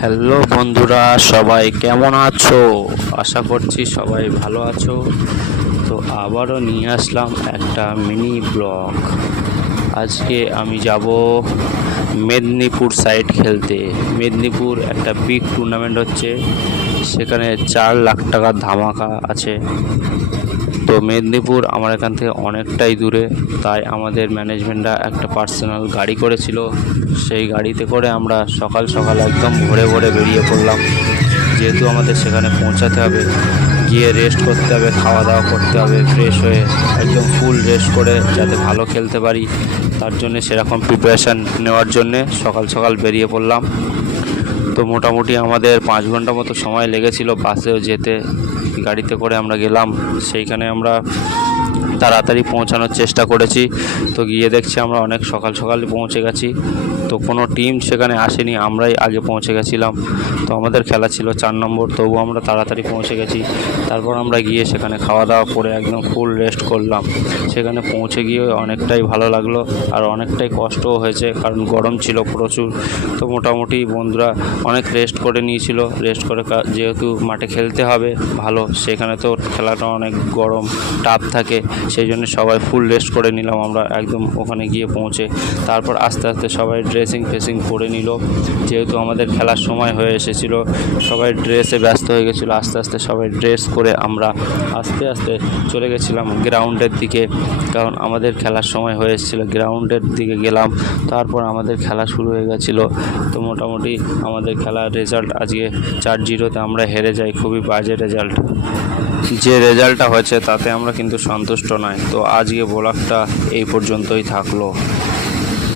Hello বন্ধুরা, সবাই কেমন আছো? আশা করছি সবাই ভালো আছো। তো আবারও নিয়ে আসলাম একটা মিনি ব্লগ। আজকে আমি যাব মেদিনীপুর সাইড খেলতে। মেদিনীপুর একটা বিগ টুর্নামেন্ট হচ্ছে, সেখানে 4 লাখ টাকার ধামাকা আছে। তো মেদিনীপুর আমার এখান থেকে অনেকটাই দূরে, তাই আমাদের ম্যানেজমেন্টরা একটা পার্সোনাল গাড়ি করেছিল। সেই গাড়িতে করে আমরা সকাল সকাল একদম ভোরে ভোরে বেরিয়ে পড়লাম। যেহেতু আমাদের সেখানে পৌঁছাতে হবে, গিয়ে রেস্ট করতে হবে, খাওয়া দাওয়া করতে হবে, ফ্রেশ হয়ে একদম ফুল রেস্ট করে যাতে ভালো খেলতে পারি, তার জন্যে সেরকম প্রিপারেশান নেওয়ার জন্যে সকাল সকাল বেরিয়ে পড়লাম। তো মোটামুটি আমাদের 5 ঘন্টা মতো সময় লেগেছিল বাসেও যেতে। গাড়িতে করে আমরা গেলাম, সেইখানে আমরা তাড়াতাড়ি পৌঁছানোর চেষ্টা করেছি। তো গিয়ে দেখছি আমরা অনেক সকাল সকালই পৌঁছে গেছি। তো কোনো টিম সেখানে আসেনি, আমরাই আগে পৌঁছে গেছিলাম। তো আমাদের খেলা ছিল 4 নম্বর, তবু আমরা তাড়াতাড়ি পৌঁছে গেছি। তারপর আমরা গিয়ে সেখানে খাওয়া দাওয়া করে একদম ফুল রেস্ট করলাম। সেখানে পৌঁছে গিয়ে অনেকটাই ভালো লাগলো, আর অনেকটাই কষ্টও হয়েছে, কারণ গরম ছিল প্রচুর। তো মোটামুটি বন্ধুরা অনেক রেস্ট করে নিয়েছিল। রেস্ট করে যেহেতু মাঠে খেলতে হবে ভালো, সেখানে তো খেলাটা অনেক গরম টাফ থাকে, সেই জন্য সবাই ফুল রেস্ট করে নিলাম আমরা একদম ওখানে গিয়ে পৌঁছে। তারপর আস্তে আস্তে সবাই ড্রেসিং করে নিল, যেহেতু আমাদের খেলার সময় হয়ে এসেছিল। সবাই ড্রেসে ব্যস্ত হয়ে গেছিলো। আস্তে আস্তে সবাই ড্রেস করে আমরা আস্তে আস্তে চলে গেছিলাম গ্রাউন্ডের দিকে, কারণ আমাদের খেলার সময় হয়ে এসেছিলো। গ্রাউন্ডের দিকে গেলাম, তারপর আমাদের খেলা শুরু হয়ে গেছিলো। তো মোটামুটি আমাদের খেলার রেজাল্ট আজকে 4-0 আমরা হেরে যাই। খুবই বাজে রেজাল্ট। যে রেজাল্টটা হয়েছে তাতে আমরা কিন্তু সন্তুষ্ট নয়। তো আজকে ব্লগটা এই পর্যন্তই থাকলো।